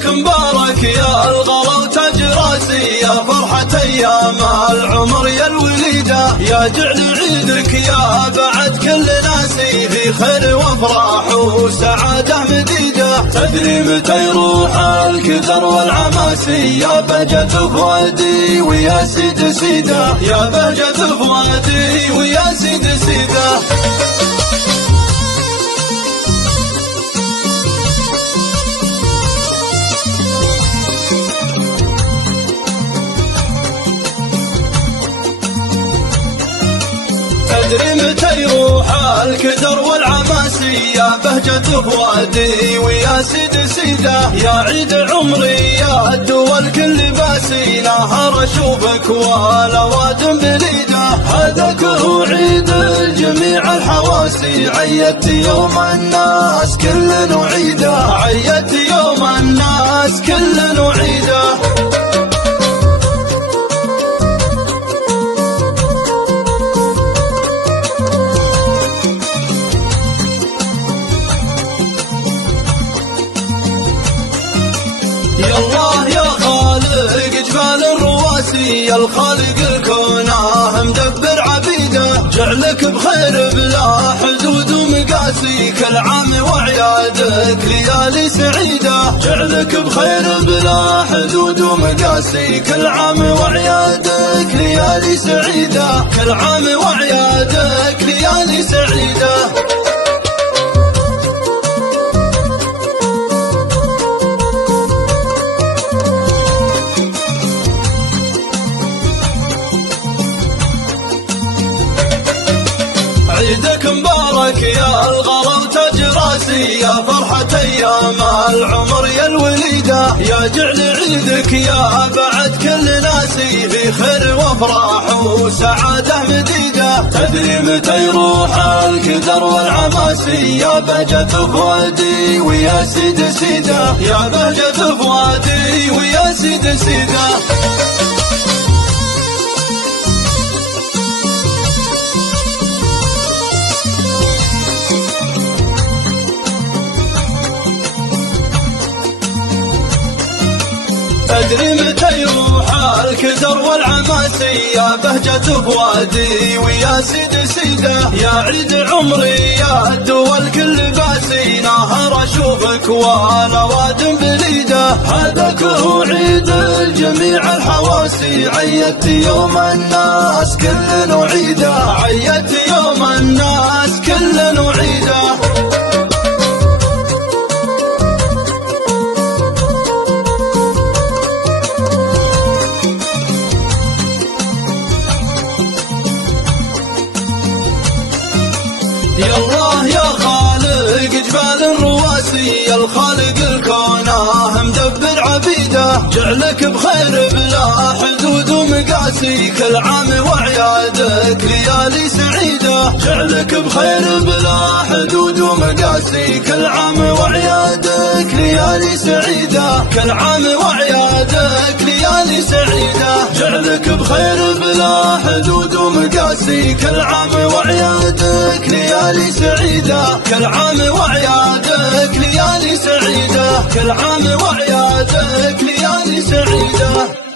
عيدك مبارك يا الغلا وتاج راسي، يا فرحة أيام العمر يا الوليدة، يا جعل عيدك يا بعد كل ناسي في خير وافراح وسعادة مديدة. تدري متى يروح الكدر والعماسي، يا بهجة فؤادي ويا سيد سيدة، يا بهجة فؤادي ويا سيد سيدة. تدري متى يروح الكدر والعماسي، يا بهجة فؤادي ويا سيد سيدة، يا عيد عمري يا الدول كل باسي، نهار اشوفك والاوادم بليده. هذاك هو عيد جميع الحواسي، عيدت يوم الناس كل نعيده، عيدت يوم الناس كل نعيده. يا الله يا خالق جبال الرواسي، يا الخالق الكونه مدبر عبيده، جعلك بخير بلا حدود ومقاسي، كل عام وعيادك ليالي سعيده، جعلك بخير بلا حدود ومقاسي، كل عام وعيادك ليالي سعيده، كل عام وعيادك ليالي سعيده. عيدك مبارك يا الغلا وتاج راسي، يا فرحة أيام العمر يا الوليدة، يا جعل عيدك يا بعد كل ناسي في خير وافراح وسعادة مديدة. تدري متى يروح الكدر والعماسي، يا بهجة فؤادي ويا سيد سيدة، يا بهجة فؤادي ويا سيد سيدة. تدري متى يروح الكدر والعماسي، يا بهجة فؤادي ويا سيد سيدة، يا عيد عمري يا الدول كل باسي، نهار اشوفك والاوادم بليده. هذاك هو عيد جميع الحواسي، عيدت يوم الناس كل نعيده، عيدت يوم الناس كل نعيده. يا الله يا خالق جبال الرواسي، يا الخالق الكونه مدبر عبيده، جعلك بخير بلا حدود ومقاسي، كل عام وعيادك ليالي سعيده، جعلك بخير بلا حدود ومقاسي، كل عام وعيادك ليالي سعيده، كل عام وعيادك ليالي سعيده، جعلك بخير بلا حدود ومقاسي، كل عام وعيادك ليالي سعيده، كل عام وعيادك ليالي سعيده، كل عام وعيادك ليالي سعيده.